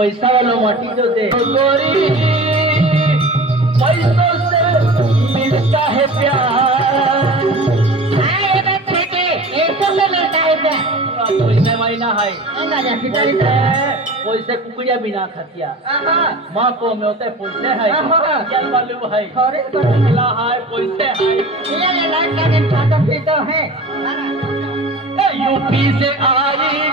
पैसा वाला माटी जो दे गोरी पैसों से मिलता है प्यार। हाँ ये बात ठीक है, ऐसो से मिलता है प्यार। पैसे महीना है राजा पिता पैसे कुकड़िया बिना खतिया माँ को में होते पैसे है क्या मालूम है अरे मिला है पैसे है ये लाट का दिन खाता पीता है। यूपी से आई